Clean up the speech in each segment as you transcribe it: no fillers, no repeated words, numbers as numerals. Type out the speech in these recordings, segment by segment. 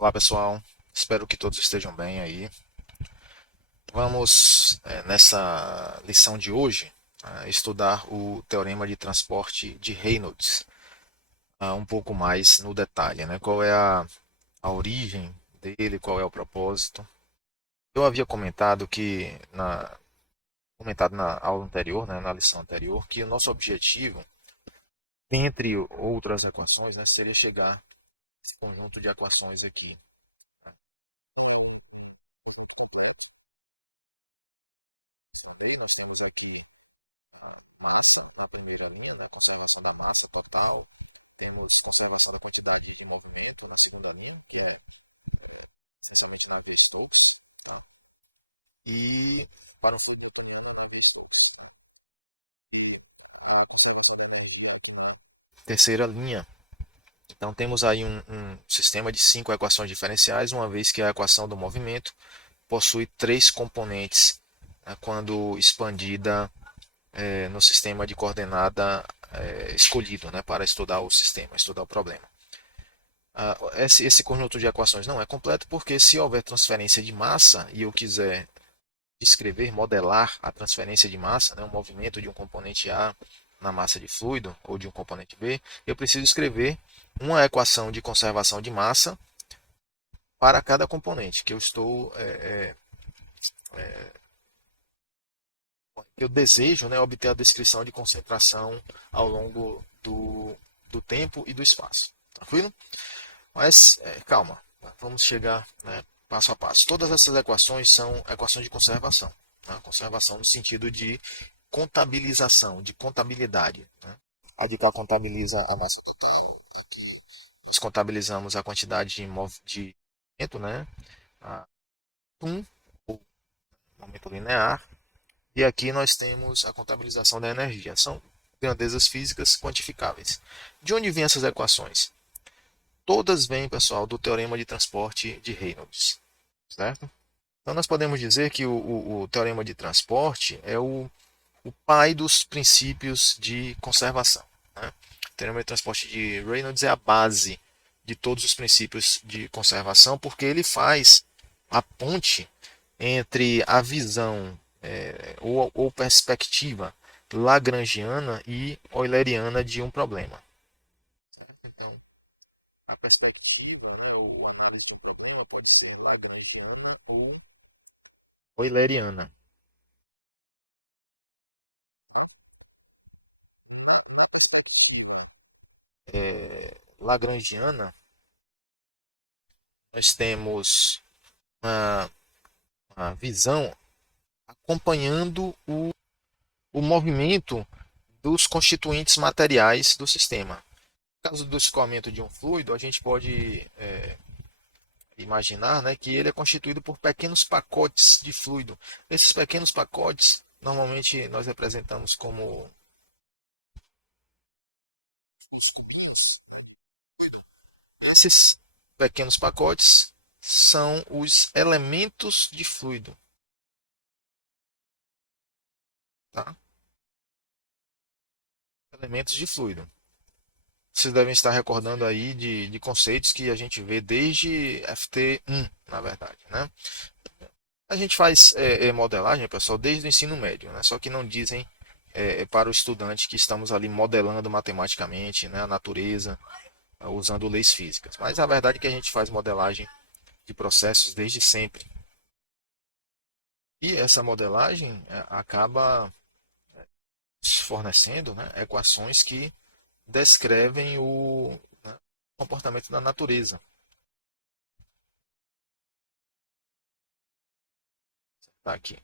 Olá pessoal, espero que todos estejam bem aí. Vamos, nessa lição de hoje, estudar o teorema de transporte de Reynolds, um pouco mais no detalhe, né? Qual é a origem dele, qual é o propósito. Eu havia comentado na aula anterior, né, na lição anterior, que o nosso objetivo, entre outras equações, né, seria chegar a esse conjunto de equações aqui. Também nós temos aqui massa na primeira linha, né? Conservação da massa total. Temos conservação da quantidade de movimento na segunda linha, que é essencialmente na via Stokes. Tá? E para um fluxo newtoniano na via Stokes. Tá? E a conservação da energia aqui na terceira linha. Então temos aí um sistema de cinco equações diferenciais, uma vez que a equação do movimento possui três componentes, né, quando expandida no sistema de coordenada escolhido, né, para estudar o sistema, estudar o problema. Esse conjunto de equações não é completo porque se houver transferência de massa e eu quiser descrever, modelar a transferência de massa, né, o movimento de um componente A na massa de fluido ou de um componente B, eu preciso escrever uma equação de conservação de massa para cada componente que eu estou eu desejo, né, obter a descrição de concentração ao longo do tempo e do espaço. Tranquilo? Mas calma, vamos chegar, né, passo a passo. Todas essas equações são equações de conservação. Né? Conservação no sentido de contabilização, de contabilidade. Né? A de cá contabiliza a massa total. Aqui nós contabilizamos a quantidade de movimento, né? A o momento linear. E aqui nós temos a contabilização da energia. São grandezas físicas quantificáveis. De onde vêm essas equações? Todas vêm, pessoal, do teorema de transporte de Reynolds. Certo? Então nós podemos dizer que o teorema de transporte é o pai dos princípios de conservação. Né? O teorema de transporte de Reynolds é a base de todos os princípios de conservação, porque ele faz a ponte entre a visão ou perspectiva lagrangiana e euleriana de um problema. Então, a perspectiva, né, ou análise de um problema pode ser lagrangiana ou euleriana. Na perspectiva lagrangiana, nós temos uma, uma visão acompanhando o movimento dos constituintes materiais do sistema. No caso do escoamento de um fluido, a gente pode imaginar, né, que ele é constituído por pequenos pacotes de fluido. Esses pequenos pacotes, normalmente nós representamos como os cubinhos. Esses pequenos pacotes são os elementos de fluido. Tá? Elementos de fluido. Vocês devem estar recordando aí de conceitos que a gente vê desde FT1, na verdade. Né? A gente faz modelagem, pessoal, desde o ensino médio, né? Só que não dizem para o estudante que estamos ali modelando matematicamente, né, a natureza, usando leis físicas. Mas a verdade é que a gente faz modelagem de processos desde sempre. E essa modelagem acaba fornecendo, né, equações que descrevem o, né, comportamento da natureza. Tá aqui.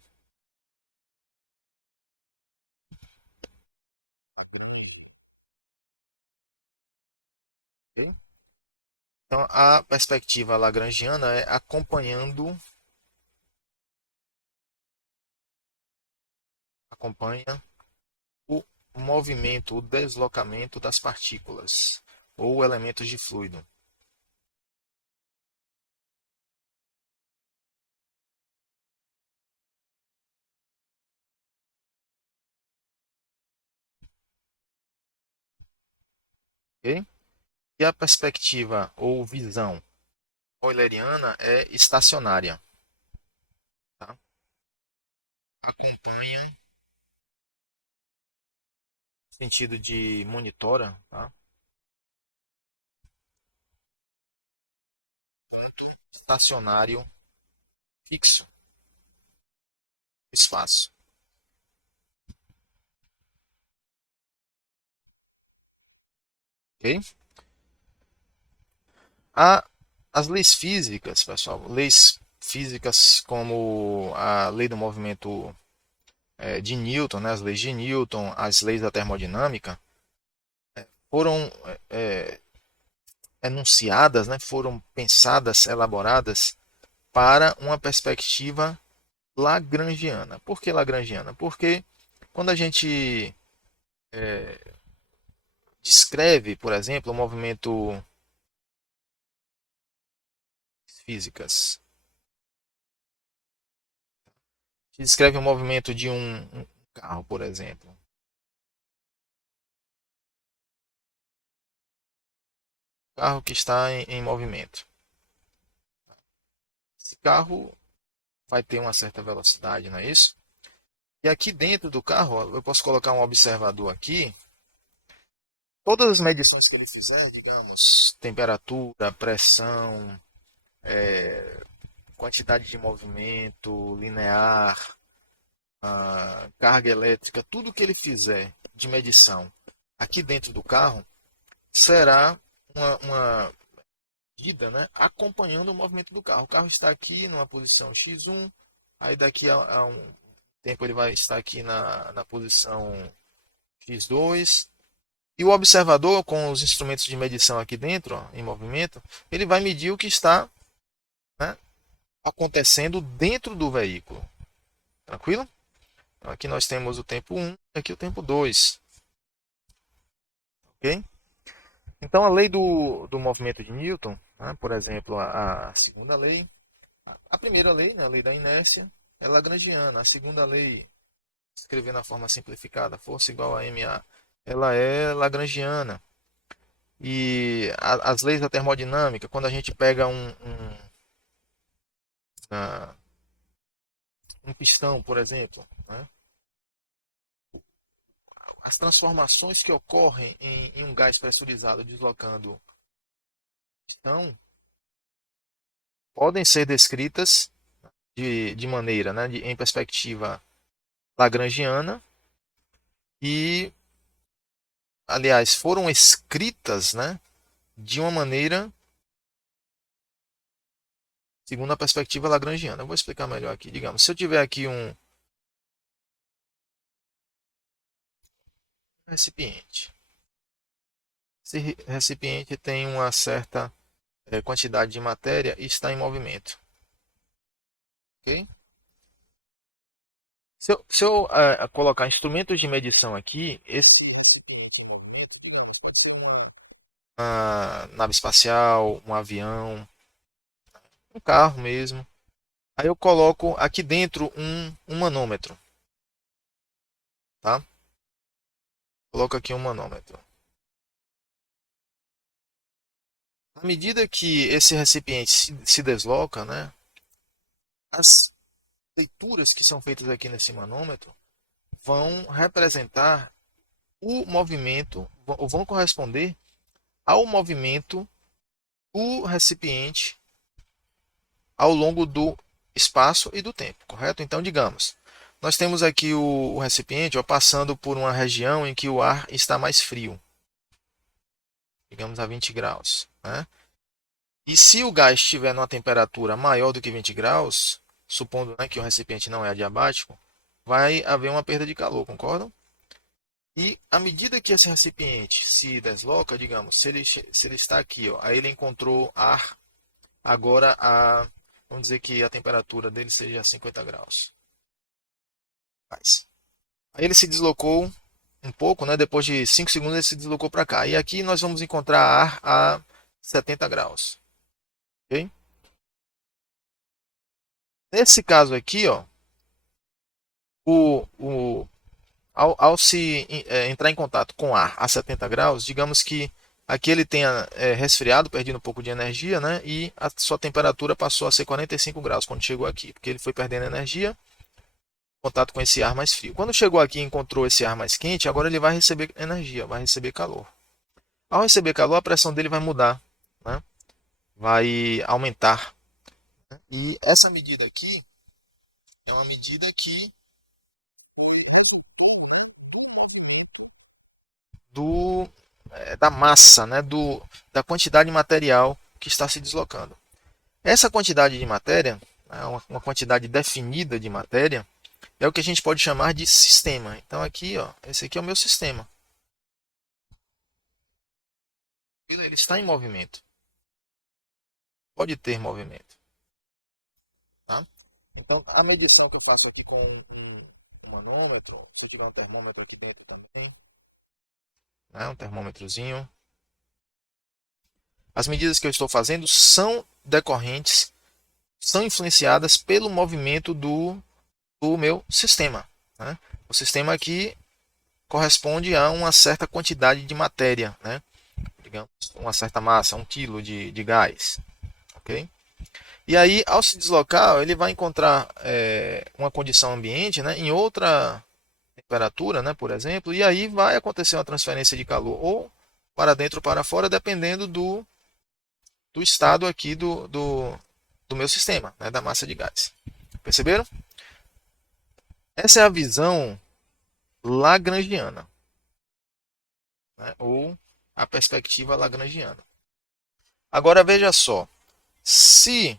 Ok? Então, a perspectiva lagrangiana é acompanha o movimento, o deslocamento das partículas ou elementos de fluido. Ok? E a perspectiva ou visão euleriana é estacionária. Tá? Acompanha, no sentido de monitora, tá? Tanto estacionário fixo, espaço. Ok? As leis físicas, pessoal, leis físicas como a lei do movimento de Newton, né, as leis de Newton, as leis da termodinâmica, foram enunciadas, né, foram pensadas, elaboradas para uma perspectiva lagrangiana. Por que lagrangiana? Porque quando a gente descreve, por exemplo, o movimento físicas, descreve o movimento de um carro, por exemplo. Carro que está em movimento. Esse carro vai ter uma certa velocidade, não é isso? E aqui dentro do carro, ó, eu posso colocar um observador aqui. Todas as medições que ele fizer, digamos, temperatura, pressão, quantidade de movimento, linear, carga elétrica, tudo que ele fizer de medição aqui dentro do carro será uma medida, né, acompanhando o movimento do carro. O carro está aqui numa posição x1, aí daqui a um tempo ele vai estar aqui na posição x2. E o observador, com os instrumentos de medição aqui dentro, ó, em movimento, ele vai medir o que está, né, acontecendo dentro do veículo. Tranquilo? Então, aqui nós temos o tempo 1 e aqui o tempo 2. Ok? Então, a lei do movimento de Newton, né, por exemplo, a segunda lei, a primeira lei, né, a lei da inércia, é lagrangiana. A segunda lei, escrever na forma simplificada, força igual a ma, ela é lagrangiana. E as leis da termodinâmica, quando a gente pega um pistão, por exemplo, né, as transformações que ocorrem em um gás pressurizado deslocando pistão podem ser descritas de maneira, né, em perspectiva lagrangiana e, aliás, foram escritas, né, de uma maneira segundo a perspectiva lagrangiana. Eu vou explicar melhor aqui. Digamos, se eu tiver aqui um recipiente, esse recipiente tem uma certa quantidade de matéria e está em movimento. Ok? Se eu colocar instrumentos de medição aqui, esse recipiente em movimento, digamos, pode ser uma nave espacial, um avião, um carro mesmo. Aí eu coloco aqui dentro um manômetro. Tá? Coloco aqui um manômetro. À medida que esse recipiente se desloca, né, as leituras que são feitas aqui nesse manômetro vão representar o movimento, ou vão corresponder ao movimento do recipiente ao longo do espaço e do tempo, correto? Então, digamos, nós temos aqui o recipiente ó, passando por uma região em que o ar está mais frio, digamos a 20 graus. Né? E se o gás estiver numa temperatura maior do que 20 graus, supondo né, que o recipiente não é adiabático, vai haver uma perda de calor, concordam? E à medida que esse recipiente se desloca, digamos, se ele está aqui, ó, aí ele encontrou ar, agora vamos dizer que a temperatura dele seja 50 graus. Aí ele se deslocou um pouco, né? Depois de 5 segundos ele se deslocou para cá. E aqui nós vamos encontrar ar a 70 graus. Okay? Nesse caso aqui, ó, ao se entrar em contato com ar a 70 graus, digamos que Aqui ele tenha resfriado, perdido um pouco de energia, né? E a sua temperatura passou a ser 45 graus quando chegou aqui, porque ele foi perdendo energia em contato com esse ar mais frio. Quando chegou aqui e encontrou esse ar mais quente, agora ele vai receber energia, vai receber calor. Ao receber calor, a pressão dele vai mudar, né? Vai aumentar. E essa medida aqui é uma medida que do da massa, né? Da quantidade de material que está se deslocando. Essa quantidade de matéria, né, uma quantidade definida de matéria, é o que a gente pode chamar de sistema. Então aqui, ó, esse aqui é o meu sistema. Ele está em movimento. Pode ter movimento. Tá? Então a medição que eu faço aqui com um manômetro, se eu tiver um termômetro aqui dentro também, né, um termômetrozinho. As medidas que eu estou fazendo são decorrentes, são influenciadas pelo movimento do meu sistema. Né? O sistema aqui corresponde a uma certa quantidade de matéria, né? Digamos, uma certa massa, 1 kg de gás. Okay? E aí, ao se deslocar, ele vai encontrar uma condição ambiente, né, em outra temperatura, né, por exemplo, e aí vai acontecer uma transferência de calor ou para dentro ou para fora, dependendo do estado aqui do meu sistema, né, da massa de gás. Perceberam? Essa é a visão lagrangiana, né, ou a perspectiva lagrangiana. Agora veja só, se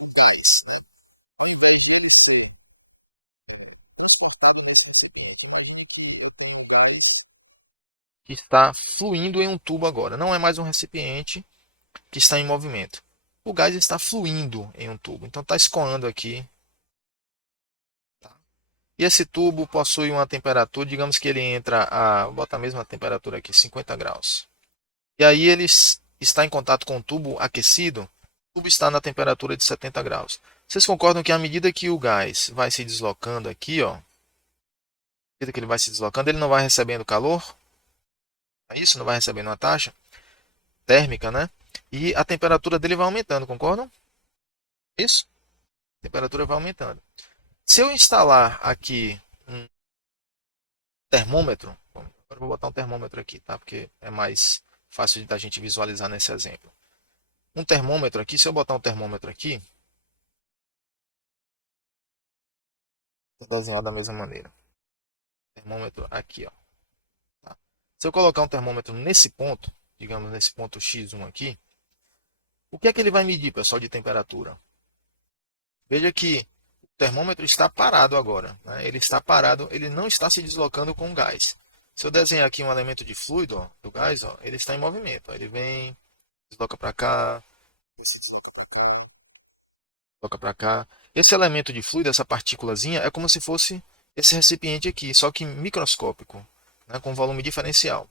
o gás, né, ao invés de ele ser transportado nesse recipiente, imagine que eu tenho gás que está fluindo em um tubo agora, não é mais um recipiente que está em movimento. O gás está fluindo em um tubo, então está escoando aqui. Tá? E esse tubo possui uma temperatura, digamos que ele entra vou botar a mesma temperatura aqui, 50 graus. E aí ele está em contato com o tubo aquecido, o tubo está na temperatura de 70 graus. Vocês concordam que à medida que o gás vai se deslocando aqui, ó, à medida que ele vai se deslocando, ele não vai recebendo calor? É isso? Não vai recebendo uma taxa térmica, né? E a temperatura dele vai aumentando, concordam? Isso? A temperatura vai aumentando. Se eu instalar aqui um termômetro, agora eu vou botar um termômetro aqui, tá? Porque é mais fácil da gente visualizar nesse exemplo. Um termômetro aqui, se eu botar um termômetro aqui, vou desenhar da mesma maneira. Termômetro aqui, ó. Tá? Se eu colocar um termômetro nesse ponto, digamos nesse ponto X1 aqui, o que é que ele vai medir, pessoal, de temperatura? Veja que o termômetro está parado agora. Né? Ele está parado, ele não está se deslocando com o gás. Se eu desenhar aqui um elemento de fluido ó, do gás, ó, ele está em movimento. Ó. Ele vem, desloca para cá, desloca para cá, desloca para cá. Esse elemento de fluido, essa partículazinha, é como se fosse esse recipiente aqui, só que microscópico, né, com volume diferencial.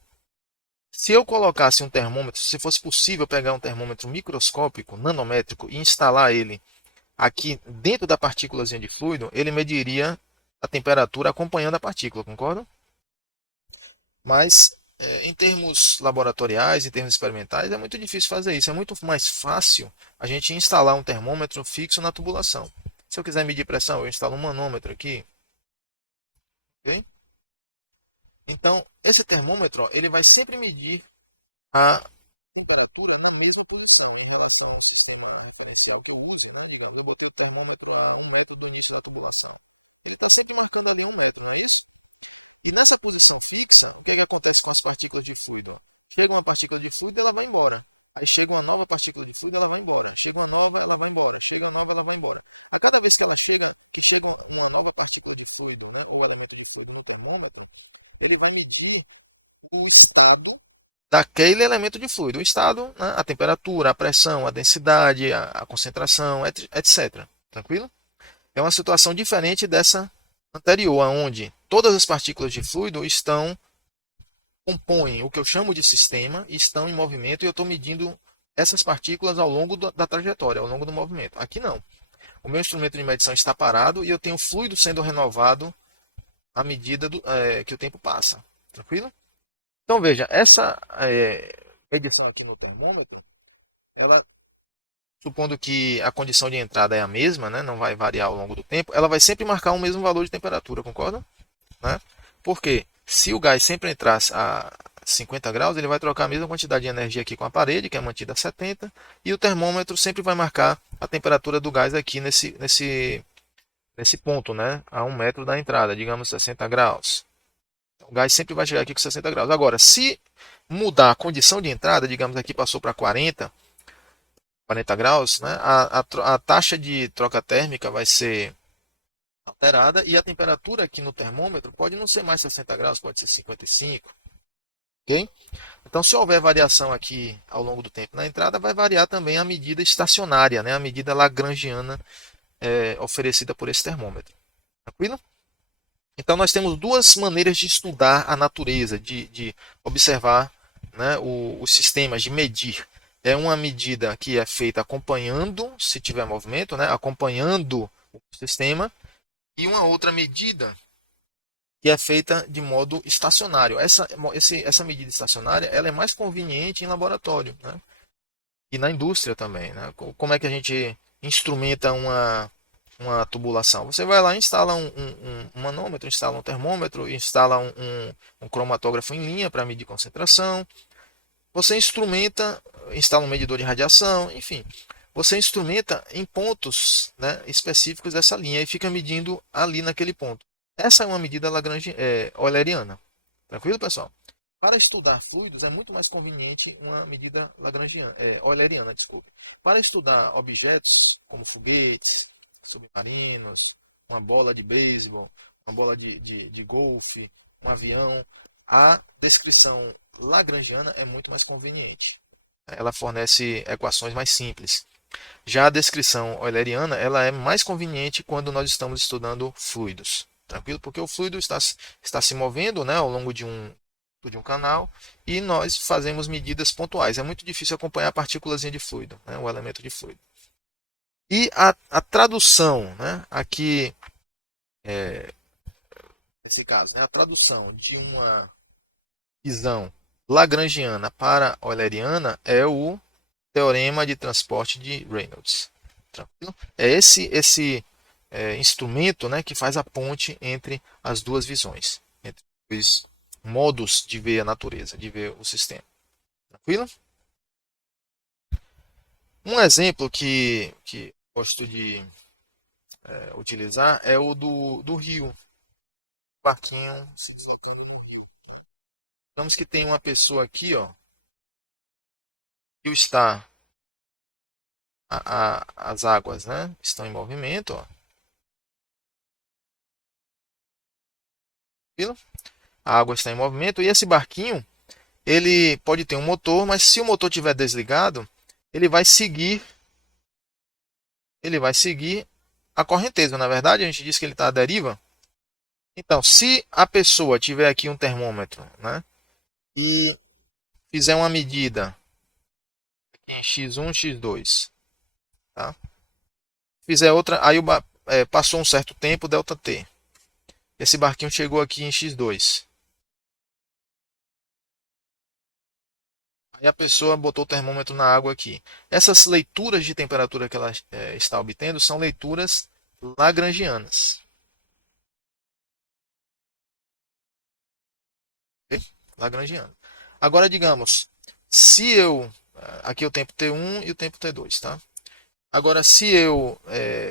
Se eu colocasse um termômetro, se fosse possível pegar um termômetro microscópico, nanométrico, e instalar ele aqui dentro da partículazinha de fluido, ele mediria a temperatura acompanhando a partícula, concorda? Mas em termos laboratoriais, em termos experimentais, é muito difícil fazer isso. É muito mais fácil a gente instalar um termômetro fixo na tubulação. Se eu quiser medir pressão, eu instalo um manômetro aqui. Okay? Então, esse termômetro ó, ele vai sempre medir a temperatura na mesma posição em relação ao sistema referencial que eu use, né? Digamos, eu botei o termômetro a 1 metro do início da tubulação. Ele está sempre marcando ali 1 metro, não é isso? E nessa posição fixa, o que acontece com as partículas de fluido? Chega uma partícula de fluido, ela vai embora. Aí chega uma nova partícula de fluido, ela vai embora. Chega uma nova, ela vai embora. Chega uma nova, ela vai embora. A cada vez que ela chega uma nova partícula de fluido, né, ou elemento de fluido no termômetro, ele vai medir o estado daquele elemento de fluido. O estado, né, a temperatura, a pressão, a densidade, a concentração, etc. Tranquilo? É uma situação diferente dessa anterior, onde todas as partículas de fluido compõem o que eu chamo de sistema e estão em movimento e eu estou medindo essas partículas ao longo da trajetória, ao longo do movimento. Aqui não. O meu instrumento de medição está parado e eu tenho fluido sendo renovado à medida que o tempo passa. Tranquilo? Então veja, essa medição aqui no termômetro, ela, supondo que a condição de entrada é a mesma, né, não vai variar ao longo do tempo, ela vai sempre marcar o mesmo valor de temperatura, concorda? Né? Porque se o gás sempre entrar a 50 graus, ele vai trocar a mesma quantidade de energia aqui com a parede, que é mantida a 70, e o termômetro sempre vai marcar a temperatura do gás aqui nesse ponto, né? A 1 metro da entrada, digamos 60 graus. O gás sempre vai chegar aqui com 60 graus. Agora, se mudar a condição de entrada, digamos aqui passou para 40 graus, né? A taxa de troca térmica vai ser alterada e a temperatura aqui no termômetro pode não ser mais 60 graus, pode ser 55. Ok? Então, se houver variação aqui ao longo do tempo na entrada, vai variar também a medida estacionária, né? A medida lagrangiana oferecida por esse termômetro. Tranquilo? Então, nós temos duas maneiras de estudar a natureza, de observar, né, os sistemas, de medir. É uma medida que é feita acompanhando, se tiver movimento, né, acompanhando o sistema, e uma outra medida que é feita de modo estacionário. Essa medida estacionária ela é mais conveniente em laboratório, né, e na indústria também. Né? Como é que a gente instrumenta uma tubulação? Você vai lá, instala um manômetro, instala um termômetro, instala um cromatógrafo em linha para medir concentração. Você instrumenta, instala um medidor de radiação, enfim. Você instrumenta em pontos, né, específicos dessa linha e fica medindo ali naquele ponto. Essa é uma medida euleriana. Tranquilo, pessoal? Para estudar fluidos é muito mais conveniente uma medida euleriana, desculpe. Para estudar objetos como foguetes, submarinos, uma bola de beisebol, uma bola de golfe, um avião, a descrição lagrangiana é muito mais conveniente. Ela fornece equações mais simples. Já a descrição euleriana ela é mais conveniente quando nós estamos estudando fluidos. Tranquilo? Porque o fluido está se movendo, né, ao longo de um canal e nós fazemos medidas pontuais. É muito difícil acompanhar a partícula de fluido, né, o elemento de fluido. E a tradução, né, aqui, nesse caso, né, a tradução de uma visão lagrangiana para euleriana é o teorema de transporte de Reynolds. Tranquilo? É esse instrumento, né, que faz a ponte entre as duas visões, entre os modos de ver a natureza, de ver o sistema. Tranquilo? Um exemplo que gosto de utilizar é o do rio. O barquinho se deslocando no rio. Digamos que tem uma pessoa aqui, ó, que está as águas, né, estão em movimento, ó. Tranquilo? A água está em movimento e esse barquinho ele pode ter um motor, mas se o motor estiver desligado, ele vai seguir a correnteza. Na verdade, a gente diz que ele está à deriva. Então, se a pessoa tiver aqui um termômetro, né, e fizer uma medida em x1, x2, tá? Fizer outra, aí passou um certo tempo, ΔT. Esse barquinho chegou aqui em x2. Aí a pessoa botou o termômetro na água aqui. Essas leituras de temperatura que ela está obtendo são leituras lagrangianas. Ok? Lagrangiano. Agora, digamos, se eu. Aqui é o tempo T1 e o tempo T2, tá? Agora, se eu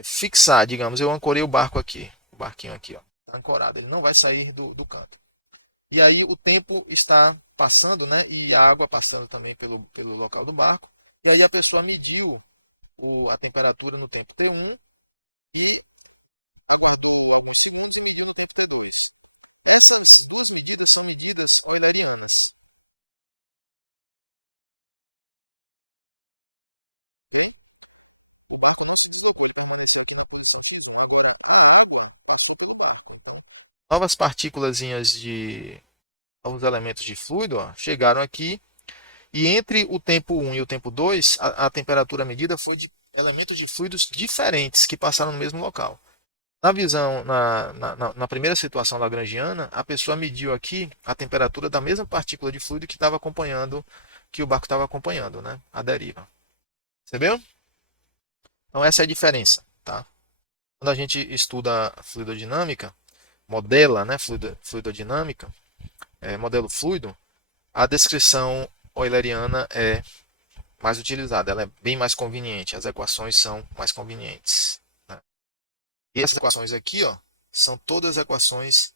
fixar, digamos, eu ancorei o barco aqui, o barquinho aqui, ó, tá ancorado, ele não vai sair do canto. E aí o tempo está passando, né? E a água passando também pelo local do barco. E aí a pessoa mediu a temperatura no tempo T1 e aguardou alguns segundos e mediu no tempo T2. Essas duas medidas são medidas eulerianas. Okay? O barco não se deslocou, permaneceu aqui na posição X1. Agora, a água passou pelo barco. Novas partículas de novos elementos de fluido ó, chegaram aqui e entre o tempo 1 e o tempo 2, a temperatura medida foi de elementos de fluidos diferentes que passaram no mesmo local. Na visão, na primeira situação lagrangiana, a pessoa mediu aqui a temperatura da mesma partícula de fluido que estava acompanhando, que o barco estava acompanhando, né? A deriva. Percebeu? Então essa é a diferença, tá? Quando a gente estuda fluidodinâmica, modela, né, fluidodinâmica, modelo fluido, a descrição euleriana é mais utilizada, ela é bem mais conveniente, as equações são mais convenientes, né? E essas equações aqui, ó, são todas equações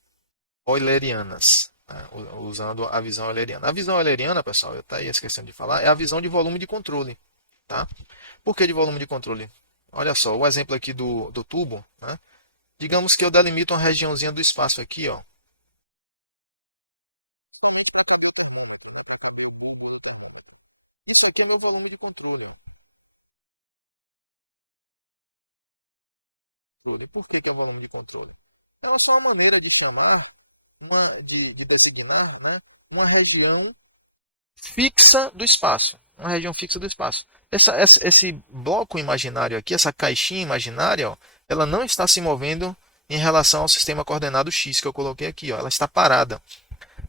eulerianas, né, usando a visão euleriana. A visão euleriana, pessoal, eu até ia esquecendo de falar, é a visão de volume de controle, tá? Por que de volume de controle? Olha só, o exemplo aqui do tubo, né? Digamos que eu delimito uma regiãozinha do espaço aqui, ó. Isso aqui é meu volume de controle. Por que é volume de controle? É só uma maneira de chamar, de designar, né, uma região fixa do espaço. Uma região fixa do espaço. Esse bloco imaginário aqui, essa caixinha imaginária, ó, ela não está se movendo em relação ao sistema coordenado X que eu coloquei aqui. Ó, ela está parada.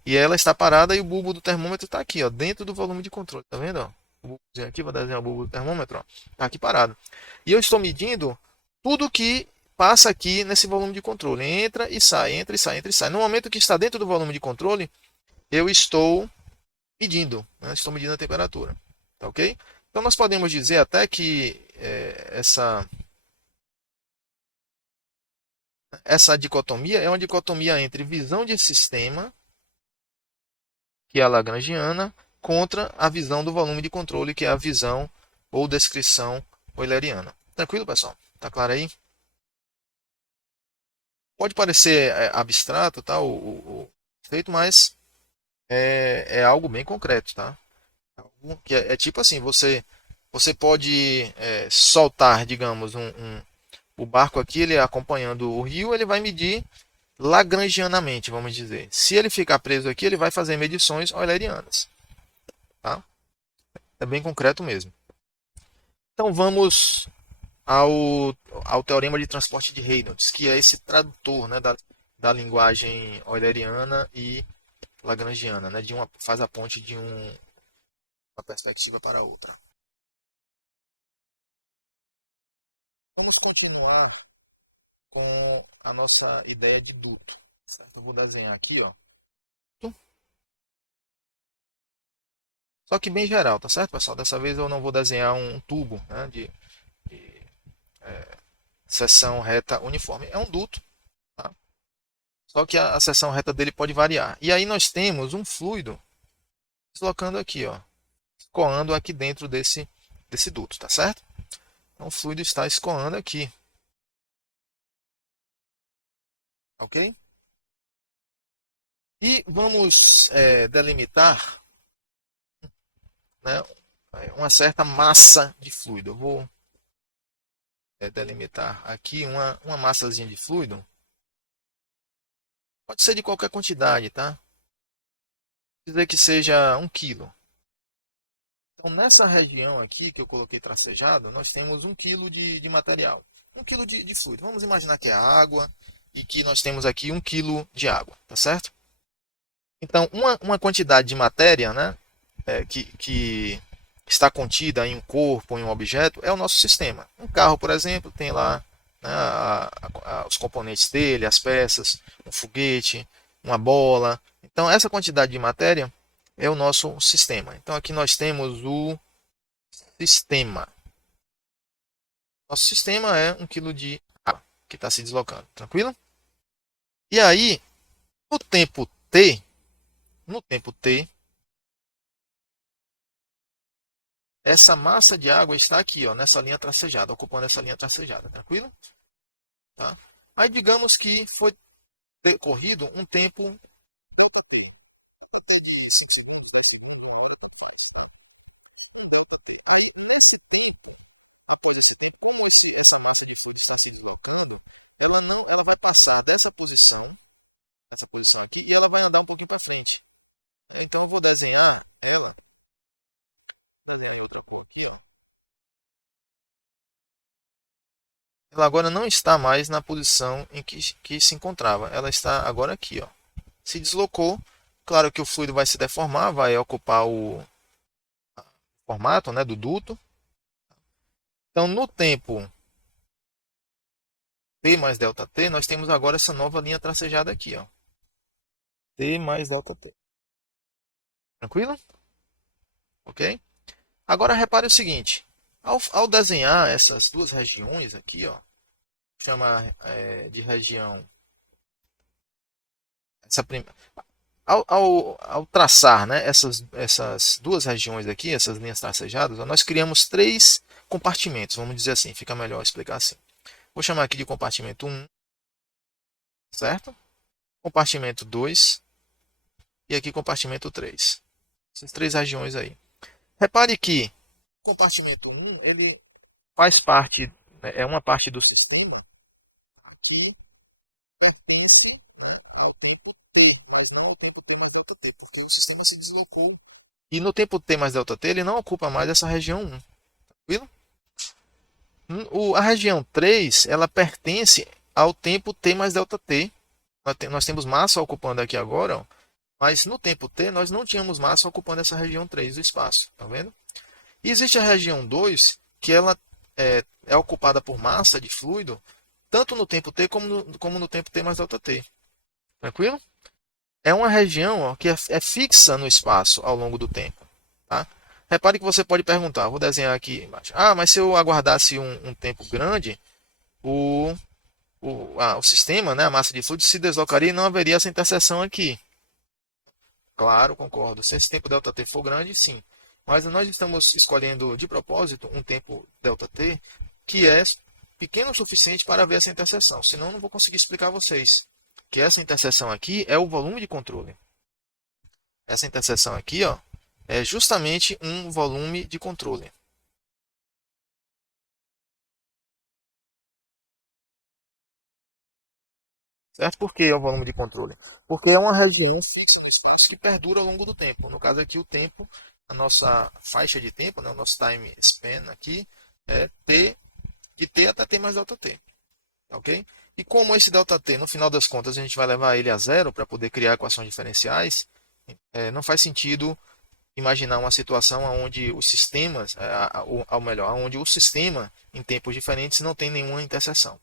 E ela está parada e o bulbo do termômetro está aqui, ó, dentro do volume de controle. Tá vendo? Ó? O bulbozinho aqui, vou desenhar o bulbo do termômetro. Está aqui parado. E eu estou medindo tudo que passa aqui nesse volume de controle. Entra e sai, entra e sai, entra e sai. No momento que está dentro do volume de controle, eu estou medindo. Né? Estou medindo a temperatura. Tá ok? Então nós podemos dizer até que essa dicotomia é uma dicotomia entre visão de sistema, que é a lagrangiana, contra a visão do volume de controle, que é a visão ou descrição euleriana. Tranquilo, pessoal? Tá claro aí? Pode parecer abstrato, tá, o feito, mas é algo bem concreto, tá? Que é tipo assim, você pode soltar, digamos, o barco aqui, ele acompanhando o rio, ele vai medir lagrangianamente, vamos dizer. Se ele ficar preso aqui, ele vai fazer medições eulerianas, tá? É bem concreto mesmo. Então vamos ao, ao teorema de transporte de Reynolds, que é esse tradutor, né, da linguagem euleriana e lagrangiana, né, faz a ponte de uma perspectiva para outra. Vamos continuar com a nossa ideia de duto. Certo? Eu vou desenhar aqui, ó. Só que bem geral, tá certo, pessoal? Dessa vez eu não vou desenhar um tubo, né, de seção reta uniforme. É um duto, tá? Só que a seção reta dele pode variar. E aí nós temos um fluido deslocando aqui, ó, escoando aqui dentro desse duto, tá certo? Então o fluido está escoando aqui, ok? E vamos delimitar, né, uma certa massa de fluido. Eu vou delimitar aqui uma massazinha de fluido. Pode ser de qualquer quantidade, tá? Dizer que seja 1 quilo. Então, nessa região aqui que eu coloquei tracejado, nós temos 1 quilo de material. 1 quilo de fluido. Vamos imaginar que é água e que nós temos aqui 1 quilo de água, tá certo? Então, uma quantidade de matéria, né, que está contida em um corpo, em um objeto, é o nosso sistema. Um carro, por exemplo, tem lá, né, os componentes dele, as peças, um foguete, uma bola. Então, essa quantidade de matéria é o nosso sistema. Então, aqui nós temos o sistema. Nosso sistema é 1 quilo de água que está se deslocando. Tranquilo? E aí, no tempo t, no tempo t, essa massa de água está aqui, ó, nessa linha tracejada, ocupando essa linha tracejada, tranquilo? Tá? Aí digamos que foi decorrido um tempo de 5 segundos, 10 segundos, a hora que faz. Tá? Aí, nesse tempo, após esse tempo, como essa massa de fluido está deslocando, ela vai passar nessa posição aqui, e ela vai andar um pouco para frente. Então eu vou desenhar ela. ela agora não está mais na posição em que se encontrava. Ela está agora aqui, ó. Se deslocou. Claro que o fluido vai se deformar, vai ocupar o formato, né, do duto. Então, no tempo T mais ΔT, nós temos agora essa nova linha tracejada aqui, ó. T mais ΔT. Tranquilo? Ok? Agora repare o seguinte. Ao desenhar essas duas regiões aqui, ó, chamar de região. Essa prim... ao traçar, né, essas duas regiões aqui, essas linhas tracejadas, ó, nós criamos três compartimentos, vamos dizer assim, fica melhor explicar assim. Vou chamar aqui de compartimento 1, certo? Compartimento 2 e aqui compartimento 3. Essas três regiões aí. Repare que o compartimento 1 ele faz parte, né, é uma parte do sistema que pertence, né, ao tempo T, mas não ao tempo T mais delta T, porque o sistema se deslocou. E no tempo T mais delta T, ele não ocupa mais essa região 1. Tranquilo? A região 3, ela pertence ao tempo T mais delta T. Nós temos massa ocupando aqui agora, ó, mas no tempo T nós não tínhamos massa ocupando essa região 3 do espaço. Tá vendo? E existe a região 2, que ela é ocupada por massa de fluido, tanto no tempo T como no tempo T mais delta T. Tranquilo? É uma região, ó, que é fixa no espaço ao longo do tempo. Tá? Repare que você pode perguntar, vou desenhar aqui embaixo. Ah, mas se eu aguardasse um tempo grande, o sistema, né, a massa de fluido, se deslocaria e não haveria essa interseção aqui. Claro, concordo. Se esse tempo ΔT for grande, sim. Mas nós estamos escolhendo de propósito um tempo ΔT que é pequeno o suficiente para ver essa interseção. Senão, não vou conseguir explicar a vocês que essa interseção aqui é o volume de controle. Essa interseção aqui, ó, é justamente um volume de controle. Certo? Por que é o volume de controle? Porque é uma região fixa no espaço que perdura ao longo do tempo. No caso aqui, o tempo, a nossa faixa de tempo, né, o nosso time span aqui, é T, de T até T mais ΔT. Ok? E como esse ΔT, no final das contas, a gente vai levar ele a zero para poder criar equações diferenciais, não faz sentido imaginar uma situação onde os sistemas, ou melhor, onde o sistema, em tempos diferentes, não tem nenhuma interseção.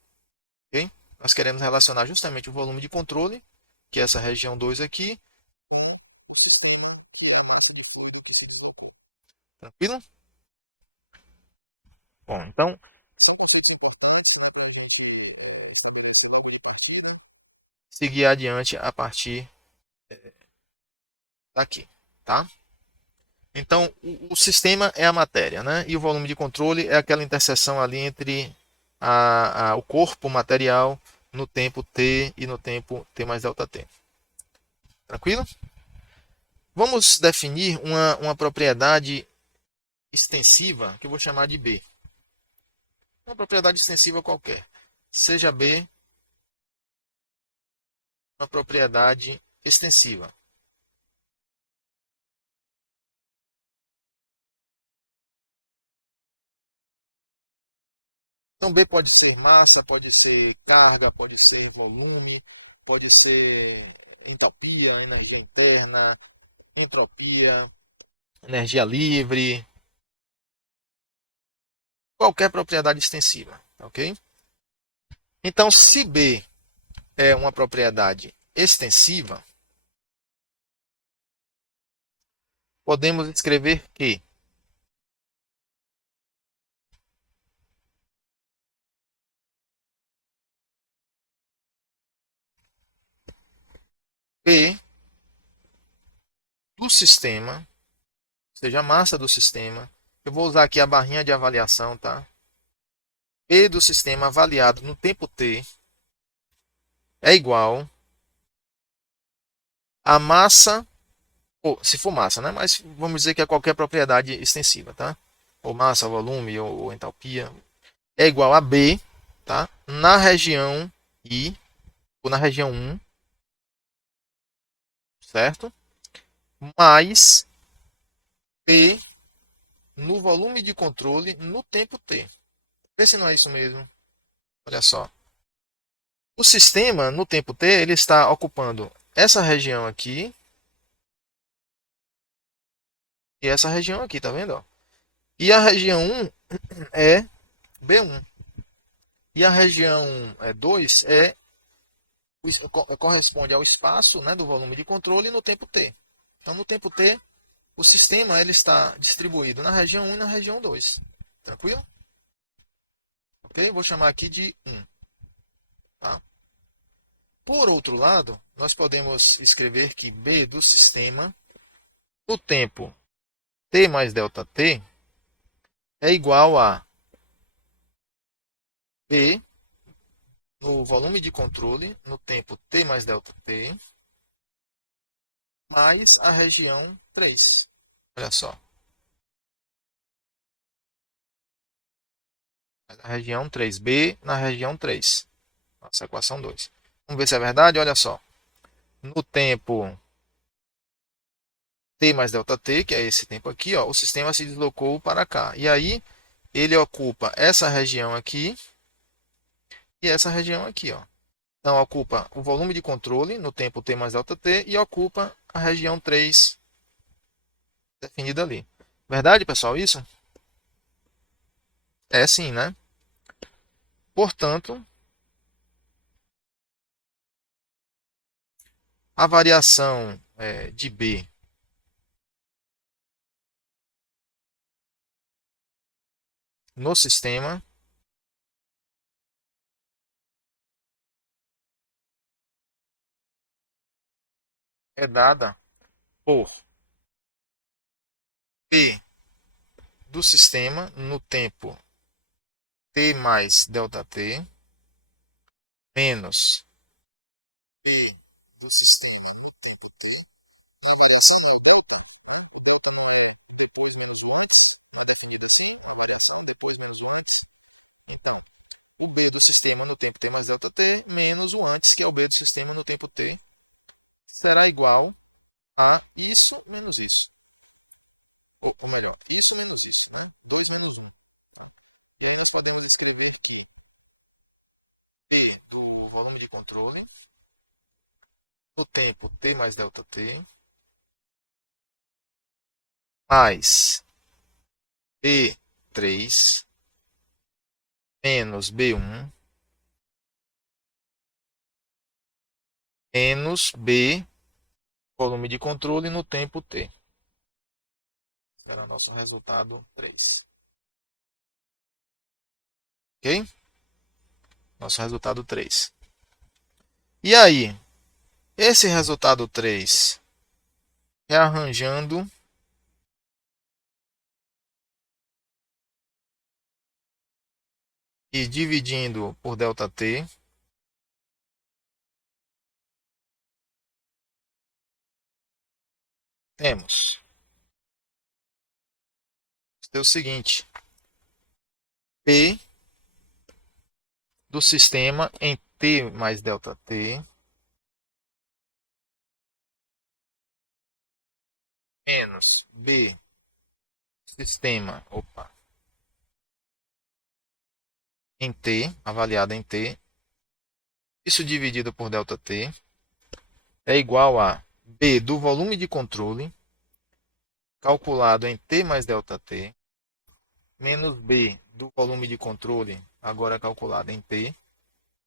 Okay? Nós queremos relacionar justamente o volume de controle, que é essa região 2 aqui, com o sistema que é a massa de fluido que se deslocou. Tranquilo? Bom, então, seguir adiante a partir daqui, tá? Então, o sistema é a matéria, né? E o volume de controle é aquela interseção ali entre o corpo material no tempo t e no tempo t mais delta t. Tranquilo? Vamos definir uma propriedade extensiva que eu vou chamar de B. Uma propriedade extensiva qualquer. Seja B uma propriedade extensiva. Então, B pode ser massa, pode ser carga, pode ser volume, pode ser entalpia, energia interna, entropia, energia livre, qualquer propriedade extensiva, ok? Então, se B é uma propriedade extensiva, podemos escrever que P do sistema, ou seja, a massa do sistema, eu vou usar aqui a barrinha de avaliação, tá? P do sistema avaliado no tempo t é igual a massa, ou se for massa, né? Mas vamos dizer que é qualquer propriedade extensiva, tá? Ou massa, volume, ou entalpia, é igual a B, tá? Na região I, ou na região 1, certo? Mais P no volume de controle no tempo t. Vê se não é isso mesmo. Olha só. O sistema, no tempo t, ele está ocupando essa região aqui e essa região aqui, tá vendo? Ó? E a região 1 é B1. E a região 2 corresponde ao espaço, né, do volume de controle no tempo t. Então, no tempo t, o sistema ele está distribuído na região 1 e na região 2. Tranquilo? Ok? Vou chamar aqui de 1. Tá? Por outro lado, nós podemos escrever que B do sistema, no tempo t mais ΔT, é igual a B no volume de controle, no tempo t mais ΔT, mais a região 3. Olha só. A região 3B na região 3. Nossa equação 2. Vamos ver se é verdade? Olha só. No tempo t mais ΔT, que é esse tempo aqui, ó, o sistema se deslocou para cá. E aí, ele ocupa essa região aqui e essa região aqui. Ó. Então, ocupa o volume de controle no tempo t mais ΔT e ocupa a região 3 definida ali. Verdade, pessoal, isso? É sim, né? Portanto, a variação de B no sistema é dada por P do sistema no tempo t mais ΔT menos P do sistema no tempo t. A variação é delta. Delta não é depois menos antes, está definido assim, a variação depois menos antes. Então, o B do sistema no tempo t mais ΔT menos o antes, que é o B do sistema no tempo t. Será igual a isso menos isso. Ou melhor, isso menos isso. Né? 2 menos 1. E aí nós podemos escrever que P do volume de controle no tempo t mais ΔT mais B3 menos B1 menos B volume de controle no tempo t. Será o nosso resultado 3. Ok? Nosso resultado 3. E aí, esse resultado 3, rearranjando e dividindo por ΔT, temos o seguinte: P do sistema em t mais ΔT menos B sistema, em t, avaliado em t, isso dividido por ΔT, é igual a B do volume de controle, calculado em t mais ΔT, menos B do volume de controle, agora calculado em t,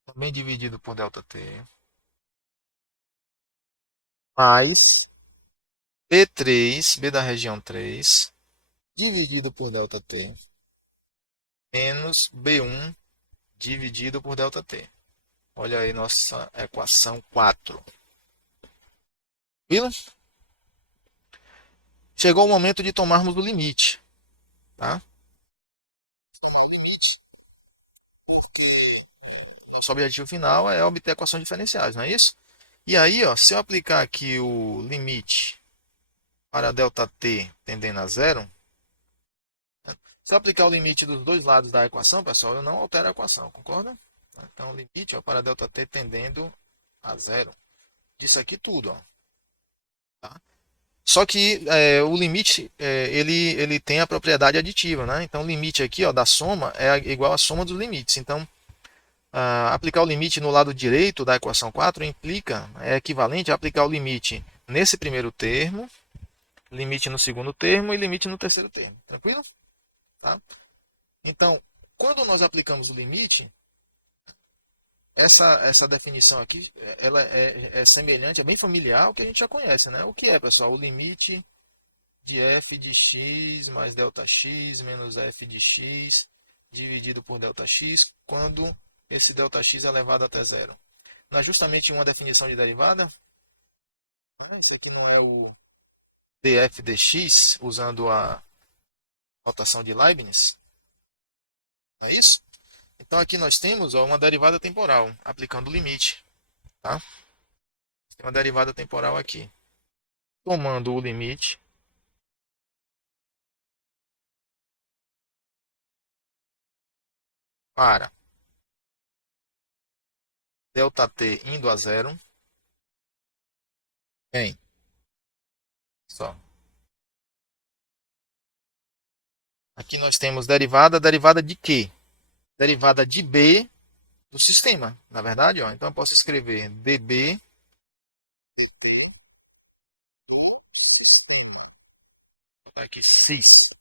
também dividido por ΔT, mais B3, B da região 3, dividido por ΔT, menos B1 dividido por ΔT. Olha aí nossa equação 4. Viu? Chegou o momento de tomarmos o limite. Tá? Tomar o limite, porque nosso objetivo final é obter equações diferenciais, não é isso? E aí, ó, se eu aplicar aqui o limite para ΔT tendendo a zero, se eu aplicar o limite dos dois lados da equação, pessoal, eu não altero a equação, concorda? Então, o limite ó, para ΔT tendendo a zero. Disso aqui tudo. Ó. Tá? Só que o limite ele tem a propriedade aditiva. Né? Então, o limite aqui ó, da soma é igual à soma dos limites. Então, Aplicar o limite no lado direito da equação 4 implica, é equivalente a aplicar o limite nesse primeiro termo, limite no segundo termo e limite no terceiro termo. Tranquilo? Tá? Então, quando nós aplicamos o limite, essa definição aqui ela é semelhante, é bem familiar ao que a gente já conhece. Né? O que é, pessoal? O limite de f de x mais Δx menos f de x dividido por Δx, quando esse Δx é elevado até zero. Não é justamente uma definição de derivada? Isso aqui não é o df dx, usando a notação de Leibniz? Não é isso? Então aqui nós temos uma derivada temporal, aplicando o limite. Tá? Tem uma derivada temporal aqui. Tomando o limite para ΔT indo a zero, em só. Aqui nós temos derivada de quê? Derivada de B do sistema, na verdade. Ó. Então eu posso escrever dB aqui, cis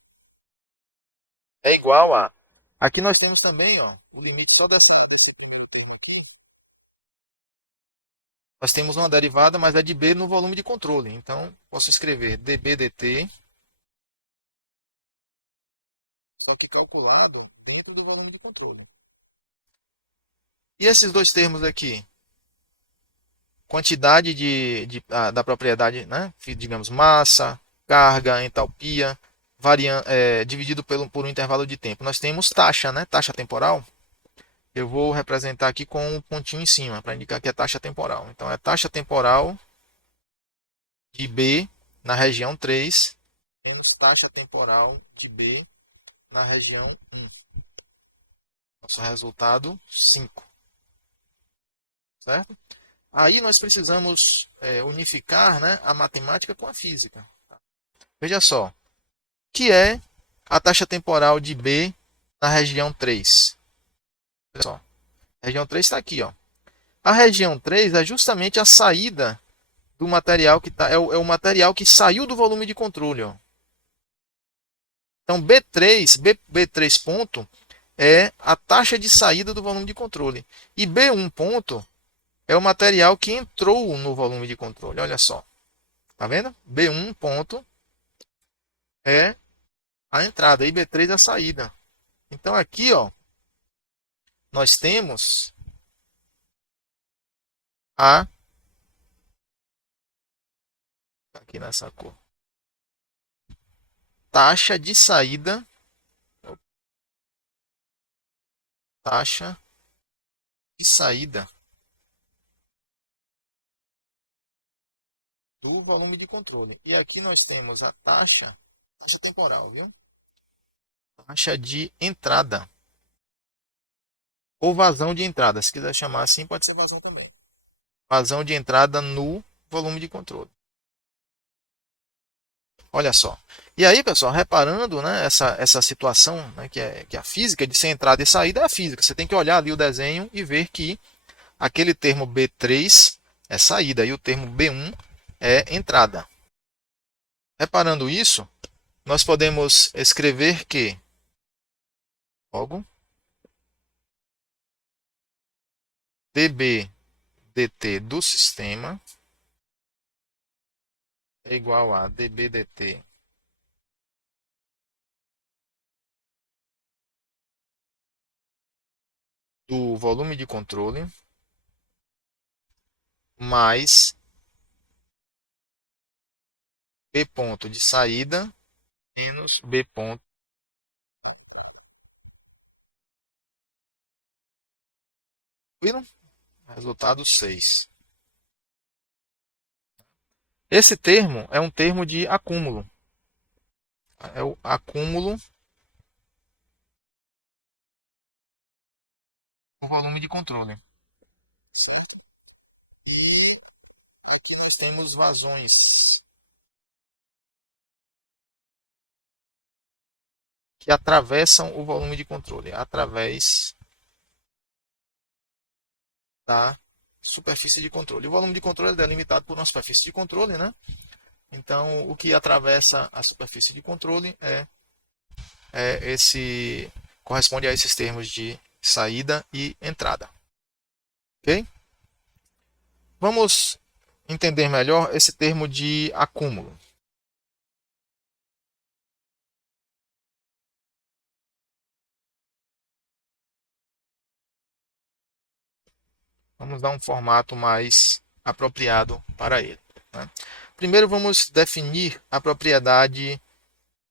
é igual a. Aqui nós temos também ó, o limite só dessa. Nós temos uma derivada, mas é de B no volume de controle. Então posso escrever dB dt, só que calculado dentro do volume de controle. E esses dois termos aqui? Quantidade da propriedade, né? Digamos, massa, carga, entalpia, dividido por um intervalo de tempo. Nós temos taxa, né? Taxa temporal. Eu vou representar aqui com um pontinho em cima, para indicar que é taxa temporal. Então, é taxa temporal de B na região 3, menos taxa temporal de B na região 1. Nosso resultado, 5. Certo? Aí nós precisamos unificar, né, a matemática com a física. Veja só, o que é a taxa temporal de B na região 3? Olha só, a região 3 está aqui. Ó. A região 3 é justamente a saída do material que tá, é o material que saiu do volume de controle. Ó. Então, B3 ponto é a taxa de saída do volume de controle. E B1 ponto é o material que entrou no volume de controle. Olha só. Tá vendo? B1 ponto é a entrada e B3 é a saída. Então aqui, ó, nós temos a aqui nessa cor. Taxa de saída, taxa de saída do volume de controle. E aqui nós temos a taxa temporal, viu? Taxa de entrada ou vazão de entrada, se quiser chamar assim, pode ser vazão também. Vazão de entrada no volume de controle. Olha só. E aí, pessoal, reparando, né, essa situação, né, que é a física de ser entrada e saída é a física. Você tem que olhar ali o desenho e ver que aquele termo B3 é saída e o termo B1 é entrada. Reparando isso, nós podemos escrever que logo dB dt do sistema é igual a dB dt do volume de controle mais B ponto de saída menos B ponto. Viram? Resultado 6. Esse termo é um termo de acúmulo. É o acúmulo do volume de controle. Nós temos vazões que atravessam o volume de controle através da superfície de controle. O volume de controle é delimitado por uma superfície de controle, né? Então, o que atravessa a superfície de controle corresponde a esses termos de saída e entrada. Ok? Vamos entender melhor esse termo de acúmulo. Vamos dar um formato mais apropriado para ele, né? Primeiro vamos definir a propriedade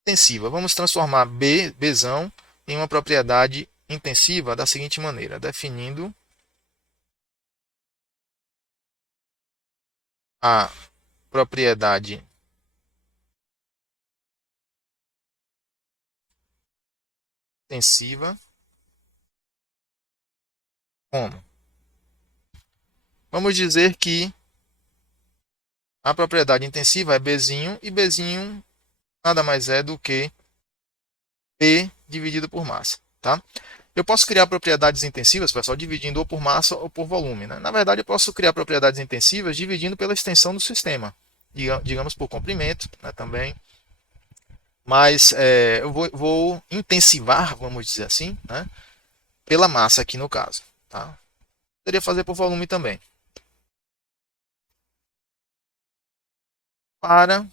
intensiva. Vamos transformar Bzão em uma propriedade intensiva da seguinte maneira, definindo a propriedade intensiva como? Vamos dizer que a propriedade intensiva é Bzinho e Bzinho nada mais é do que P dividido por massa, tá? Eu posso criar propriedades intensivas, pessoal, dividindo ou por massa ou por volume, né? Na verdade, eu posso criar propriedades intensivas dividindo pela extensão do sistema, digamos por comprimento, né, também. Mas eu vou intensivar, vamos dizer assim, né, pela massa aqui no caso. Tá? Poderia fazer por volume também. Para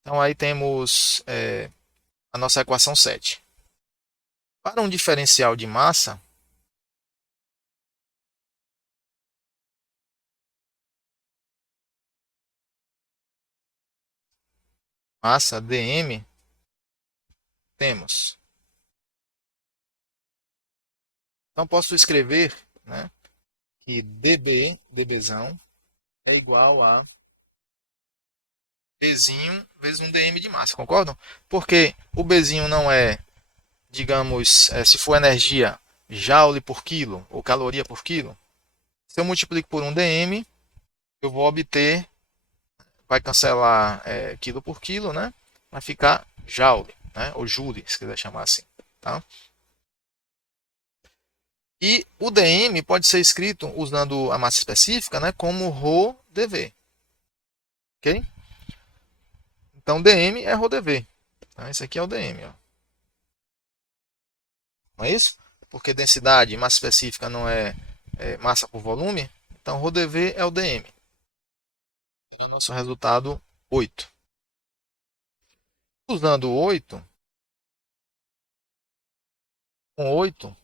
Então aí temos a nossa equação 7. Para um diferencial de massa dm, temos. Então posso escrever, né, que dbzão, é igual a Bzinho vezes um dm de massa, concordam? Porque o Bzinho não é, digamos, se for energia, joule por quilo ou caloria por quilo. Se eu multiplico por um dm, eu vou obter, vai cancelar quilo por quilo, né? Vai ficar joule, né? Ou joule, se quiser chamar assim. Tá? E o dm pode ser escrito usando a massa específica, né? Como ρ dv. Ok? Então, dm é ρdv. Tá? Esse aqui é o dm. Ó. Não é isso? Porque densidade, massa específica não é massa por volume. Então, ρdv é o dm. É o nosso resultado 8. Usando o 8, com 8,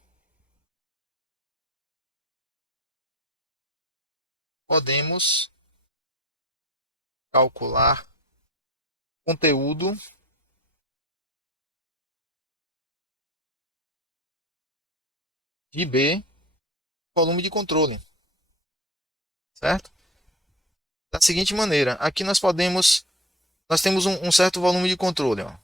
podemos calcular conteúdo de B, volume de controle, certo? Da seguinte maneira, aqui nós temos um certo volume de controle. Ó.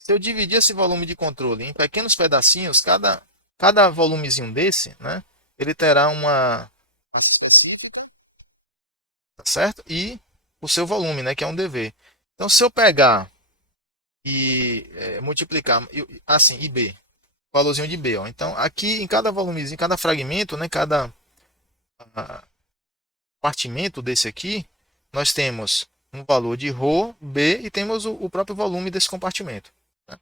Se eu dividir esse volume de controle em pequenos pedacinhos, cada volumezinho desse, né, ele terá uma massa específica, tá certo? E o seu volume, né, que é um dV. Então, se eu pegar e multiplicar assim, IB, valorzinho de B, ó. Então, aqui em cada volumezinho, cada fragmento, né, cada compartimento desse aqui, nós temos um valor de ρ, B e temos o próprio volume desse compartimento. Né?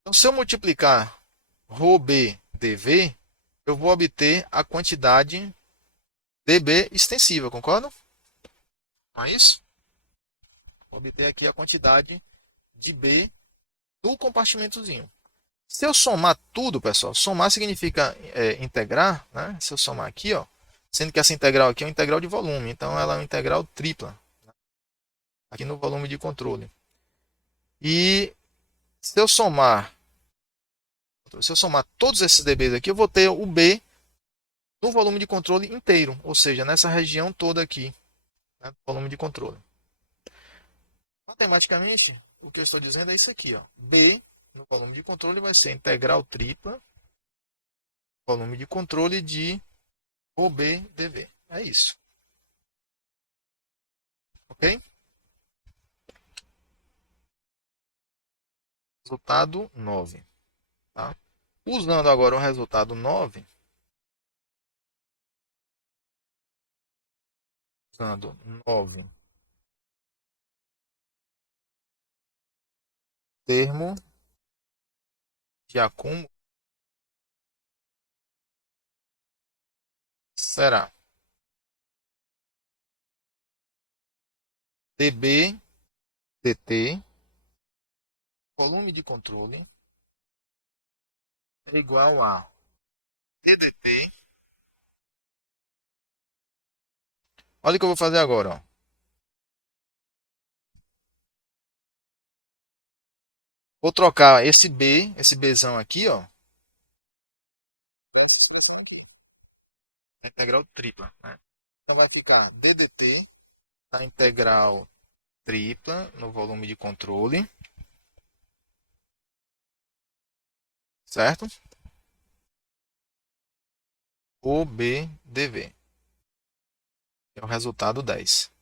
Então, se eu multiplicar ρB dV, eu vou obter a quantidade dB extensiva, concordam? Não é isso? Vou obter aqui a quantidade de B do compartimentozinho. Se eu somar tudo, pessoal, somar significa integrar, né? Se eu somar aqui, ó, sendo que essa integral aqui é uma integral de volume, então ela é uma integral tripla, aqui no volume de controle. E se eu somar todos esses dBs aqui, eu vou ter o B no volume de controle inteiro, ou seja, nessa região toda aqui, né, do volume de controle. Matematicamente, o que eu estou dizendo é isso aqui, ó. B no volume de controle vai ser integral tripla, volume de controle de ρB dV. É isso. Ok? Resultado 9. Tá? Usando agora o resultado 9, usando 9 termo de acúmulo, será dB dt, volume de controle, é igual a ddt. Olha o que eu vou fazer agora. Ó. Vou trocar esse Bzão aqui, ó, essa expressão aqui, a integral tripla. Né? Então vai ficar ddt, a integral tripla no volume de controle, certo? OB/dV. É o resultado 10.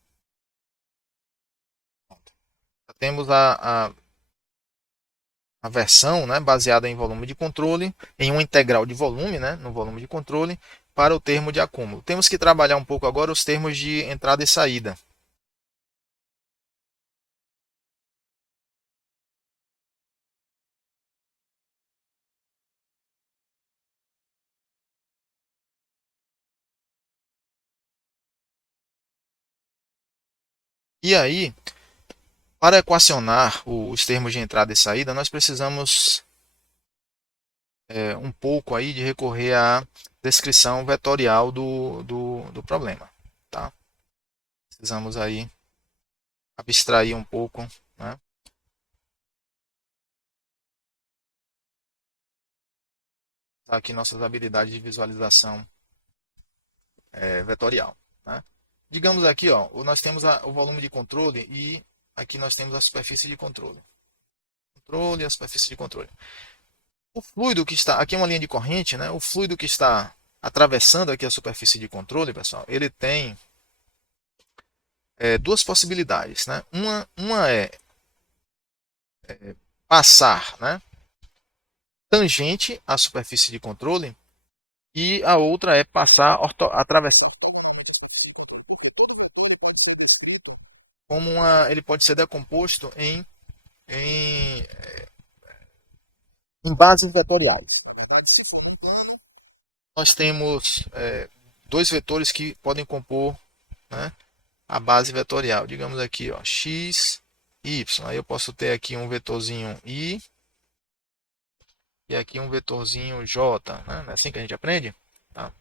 Já temos a versão, né, baseada em volume de controle, em uma integral de volume, né, no volume de controle, para o termo de acúmulo. Temos que trabalhar um pouco agora os termos de entrada e saída. E aí, para equacionar os termos de entrada e saída, nós precisamos um pouco aí de recorrer à descrição vetorial do problema. Tá? Precisamos aí abstrair um pouco, né? Aqui nossas habilidades de visualização vetorial. Né? Digamos aqui, ó, nós temos o volume de controle e aqui nós temos a superfície de controle. Controle e a superfície de controle. O fluido que está, aqui é uma linha de corrente, né? O fluido que está atravessando aqui a superfície de controle, pessoal, ele tem duas possibilidades, né? Uma é passar, né, tangente à superfície de controle e a outra é passar atravessando. Ele pode ser decomposto em, em bases vetoriais. Na verdade, se for um plano, nós temos dois vetores que podem compor, né, a base vetorial. Digamos aqui, ó, x, y. Aí eu posso ter aqui um vetorzinho i e aqui um vetorzinho j. Né? É assim que a gente aprende. Tá?